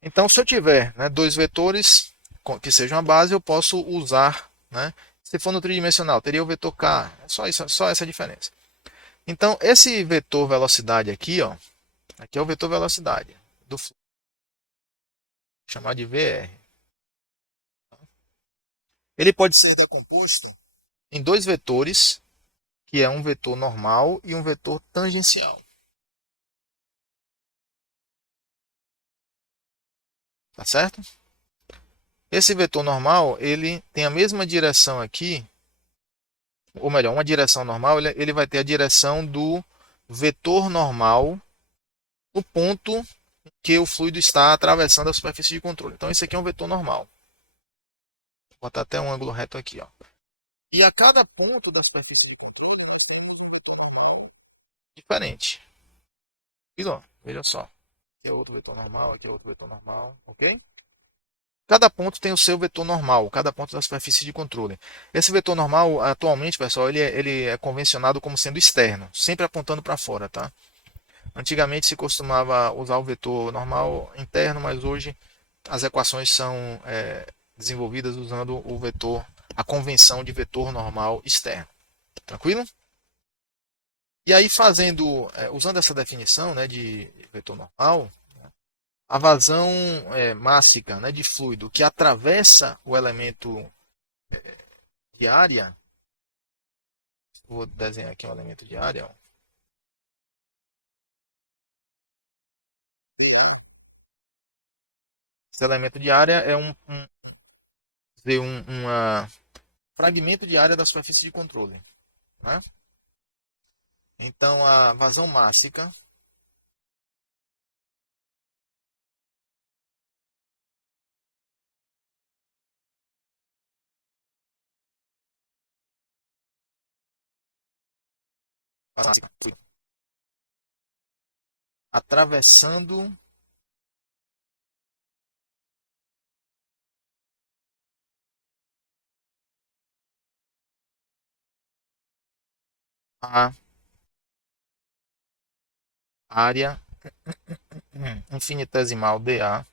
Então, se eu tiver, né, dois vetores que sejam a base, eu posso usar, né, se for no tridimensional, teria o vetor k. Só isso, só essa diferença. Então, esse vetor velocidade aqui, ó, aqui é o vetor velocidade do fluxo, chamar de VR. Ele pode ser decomposto em dois vetores, que é um vetor normal e um vetor tangencial. Tá certo? Esse vetor normal, ele tem a mesma direção aqui, ou melhor, uma direção normal, ele vai ter a direção do vetor normal no ponto que o fluido está atravessando a superfície de controle. Então, esse aqui é um vetor normal. Vou botar até um ângulo reto aqui. Ó. E a cada ponto da superfície de controle, nós temos um vetor normal diferente. Veja só. Aqui é outro vetor normal, aqui é outro vetor normal, ok? Cada ponto tem o seu vetor normal, cada ponto da superfície de controle. Esse vetor normal, atualmente, pessoal, ele é convencionado como sendo externo, sempre apontando para fora, tá? Antigamente se costumava usar o vetor normal interno, mas hoje as equações são desenvolvidas usando o vetor, a convenção de vetor normal externo. Tranquilo? E aí usando essa definição, né, de vetor normal, a vazão mássica, né, de fluido que atravessa o elemento de área, vou desenhar aqui um elemento de área, ó. Esse elemento de área é um dizer, uma fragmento de área da superfície de controle. Né? Então, a vazão mássica atravessando a área infinitesimal dA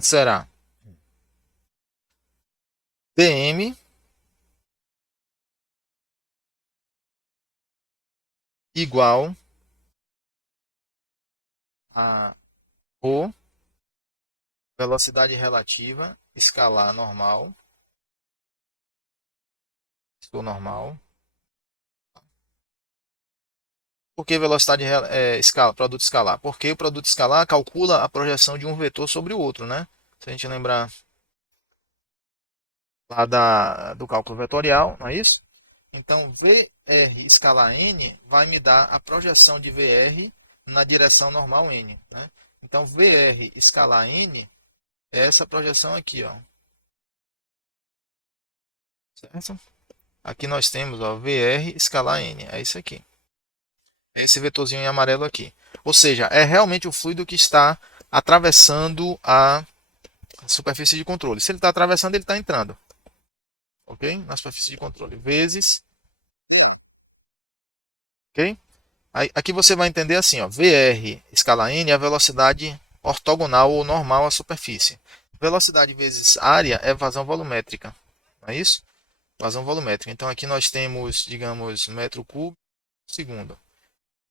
será dm igual a ρ, velocidade relativa, escalar normal, estou normal. Por que velocidade escala, produto escalar? Porque o produto escalar calcula a projeção de um vetor sobre o outro, né? Se a gente lembrar lá do cálculo vetorial, não é isso? Então, VR escalar n vai me dar a projeção de VR na direção normal n. Né? Então, VR escalar n é essa projeção aqui. Ó. Certo? Aqui nós temos ó, VR escalar n. É isso aqui. É esse vetorzinho em amarelo aqui. Ou seja, é realmente o fluido que está atravessando a superfície de controle. Se ele está atravessando, ele está entrando. Ok? Na superfície de controle. Vezes. Ok? Aí, aqui você vai entender assim, ó, VR escala n é a velocidade ortogonal ou normal à superfície. Velocidade vezes área é vazão volumétrica. Não é isso? Vazão volumétrica. Então aqui nós temos, digamos, metro cúbico por segundo.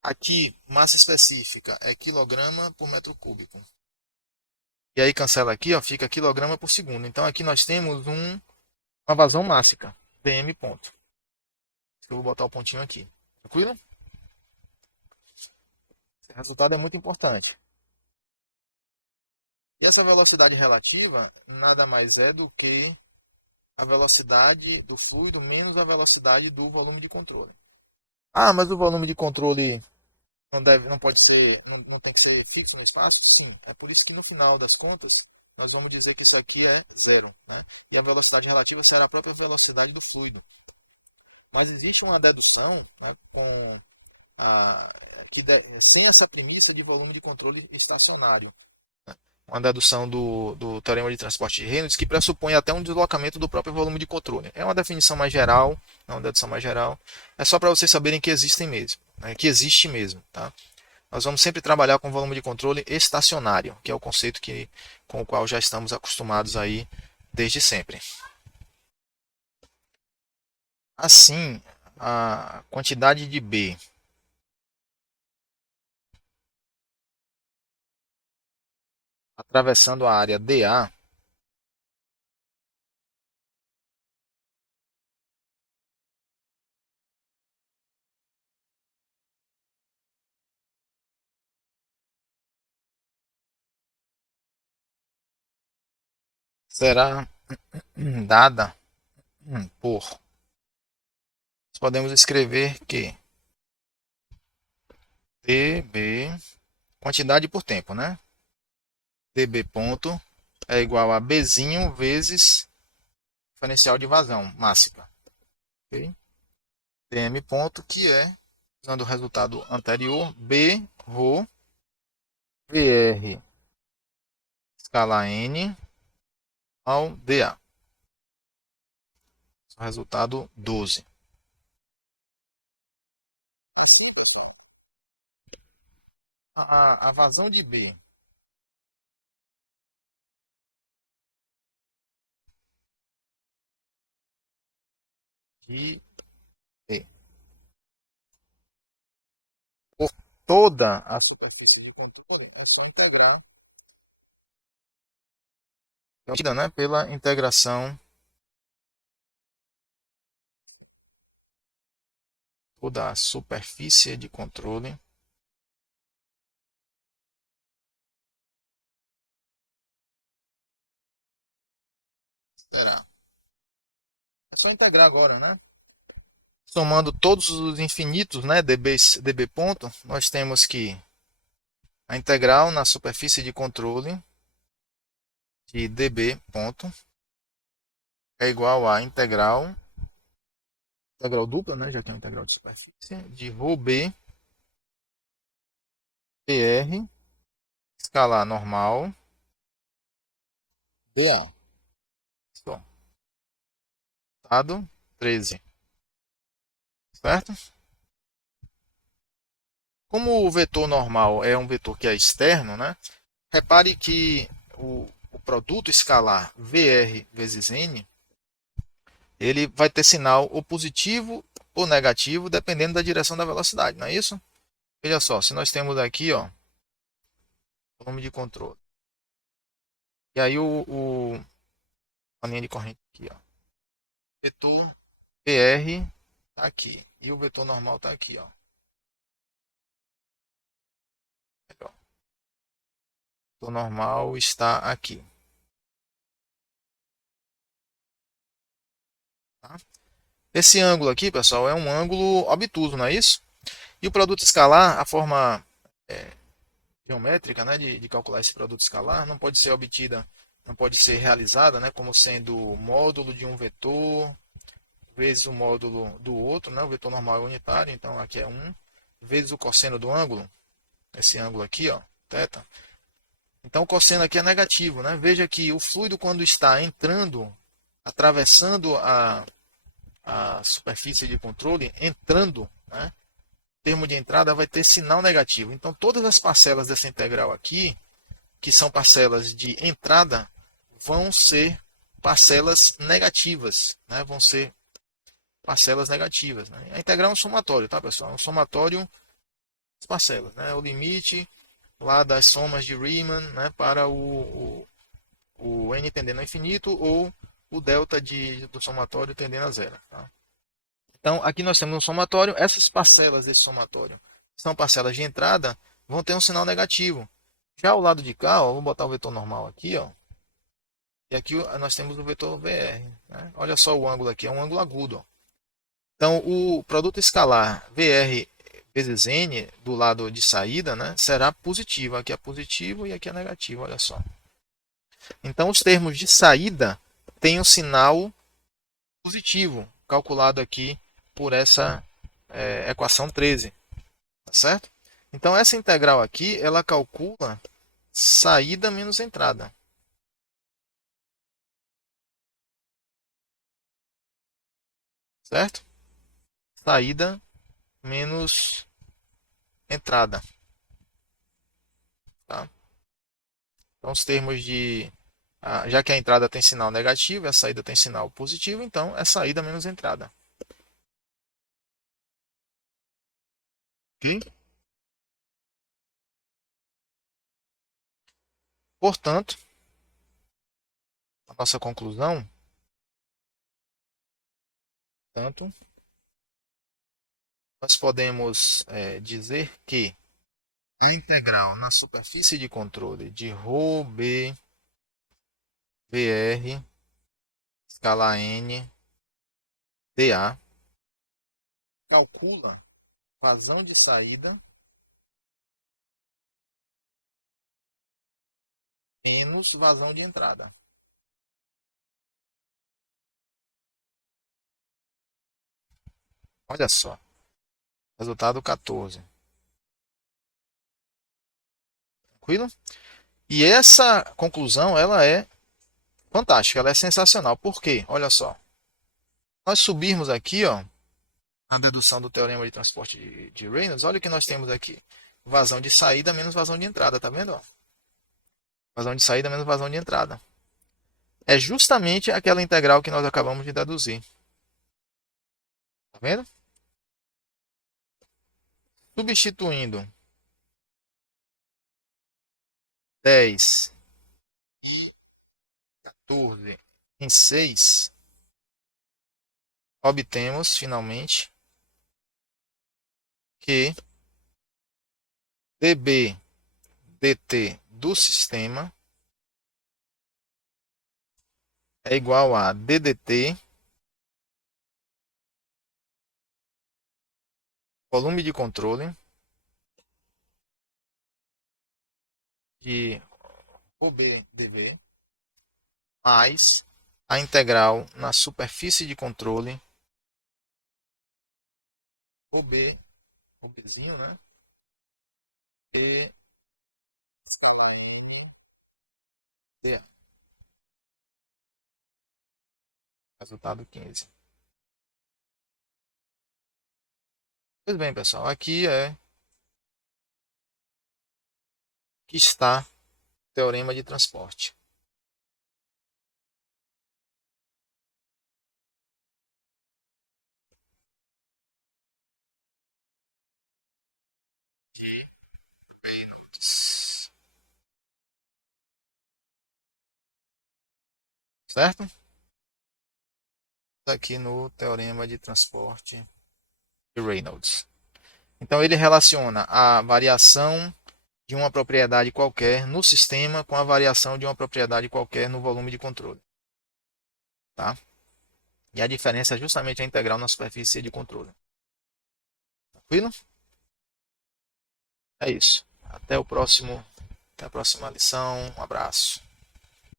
Aqui, massa específica é quilograma por metro cúbico. E aí cancela aqui, ó, fica quilograma por segundo. Então aqui nós temos uma vazão mássica, dm ponto. Eu vou botar o pontinho aqui. Tranquilo? Esse resultado é muito importante. E essa velocidade relativa nada mais é do que a velocidade do fluido menos a velocidade do volume de controle. Ah, mas o volume de controle não pode ser, não tem que ser fixo no espaço? Sim. É por isso que no final das contas nós vamos dizer que isso aqui é zero. Né? E a velocidade relativa será a própria velocidade do fluido. Mas existe uma dedução, né, a, sem essa premissa de volume de controle estacionário. Uma dedução do teorema de transporte de Reynolds que pressupõe até um deslocamento do próprio volume de controle. É uma definição mais geral, é uma dedução mais geral. É só para vocês saberem que existem mesmo, né, que existe mesmo. Tá? Nós vamos sempre trabalhar com volume de controle estacionário, que é o conceito com o qual já estamos acostumados aí desde sempre. Assim, a quantidade de B atravessando a área DA será dada por. Podemos escrever que dB, quantidade por tempo, né? dB ponto é igual a Bzinho vezes diferencial de vazão máxima. Okay? dm ponto, que é, usando o resultado anterior, B, ρ, VR, escala n, ao dA. Resultado 12. A vazão de B de E por toda a superfície de controle é só integrar, né, pela integração toda a superfície de controle Terá. É só integrar agora, né? Somando todos os infinitos, né, db ponto, nós temos que a integral na superfície de controle de db ponto é igual a integral dupla, né, já que é uma integral de superfície, de ρ b pr escalar normal dA. Só. Dado 13. Certo? Como o vetor normal é um vetor que é externo, né? Repare que o produto escalar VR vezes n, ele vai ter sinal ou positivo ou negativo, dependendo da direção da velocidade, não é isso? Veja só, se nós temos aqui, ó, volume de controle. E aí a linha de corrente aqui, ó. Vetor VR está aqui. E o vetor normal está aqui, ó. Legal. O vetor normal está aqui. Tá? Esse ângulo aqui, pessoal, é um ângulo obtuso, não é isso? E o produto escalar, a forma geométrica, né, de calcular esse produto escalar, não pode ser obtida, não pode ser realizada, né, como sendo o módulo de um vetor vezes o módulo do outro, né, o vetor normal é unitário, então aqui é 1, vezes o cosseno do ângulo, esse ângulo aqui, ó, θ. Então o cosseno aqui é negativo, né? Veja que o fluido quando está entrando, atravessando a superfície de controle, entrando, né? Termo de entrada vai ter sinal negativo. Então, todas as parcelas dessa integral aqui, que são parcelas de entrada, vão ser parcelas negativas, né? Vão ser parcelas negativas. Né? A integral é um somatório, tá, pessoal? É um somatório das parcelas, né? O limite lá das somas de Riemann, né? Para o n tendendo ao infinito ou o delta do somatório tendendo a zero. Tá? Então, aqui nós temos um somatório. Essas parcelas desse somatório são parcelas de entrada, vão ter um sinal negativo. Já ao lado de cá, ó, vou botar o vetor normal aqui, ó, e aqui nós temos o vetor VR. Né? Olha só o ângulo aqui, é um ângulo agudo. Ó. Então, o produto escalar VR vezes n do lado de saída, né, será positivo. Aqui é positivo e aqui é negativo, olha só. Então, os termos de saída têm um sinal positivo, calculado aqui por essa equação 13. Tá certo? Então, essa integral aqui, ela calcula saída menos entrada. Certo? Saída menos entrada. Tá? Então, os termos de... já que a entrada tem sinal negativo e a saída tem sinal positivo, então é saída menos entrada. Ok? Portanto, a nossa conclusão, tanto, nós podemos dizer que a integral na superfície de controle de ρ b br escala n dA calcula vazão de saída menos vazão de entrada. Olha só, resultado 14. Tranquilo? E essa conclusão, ela é fantástica, ela é sensacional. Por quê? Olha só. Nós subirmos aqui, ó, a dedução do teorema de transporte de Reynolds, olha o que nós temos aqui. Vazão de saída menos vazão de entrada, tá vendo? Vazão de saída menos vazão de entrada. É justamente aquela integral que nós acabamos de deduzir. Tá vendo? Substituindo 10 e 14 em 6, obtemos finalmente que dB dt do sistema é igual a DDT, volume de controle, de OB/dV, mais a integral na superfície de controle, OBzinho, né? E escala M, dA. Resultado 15. Pois bem, pessoal, aqui que está o teorema de transporte. Reynolds. Certo? Aqui no teorema de transporte de Reynolds. Então ele relaciona a variação de uma propriedade qualquer no sistema com a variação de uma propriedade qualquer no volume de controle. Tá? E a diferença é justamente a integral na superfície de controle. Tranquilo? É isso. Até a próxima lição. Um abraço.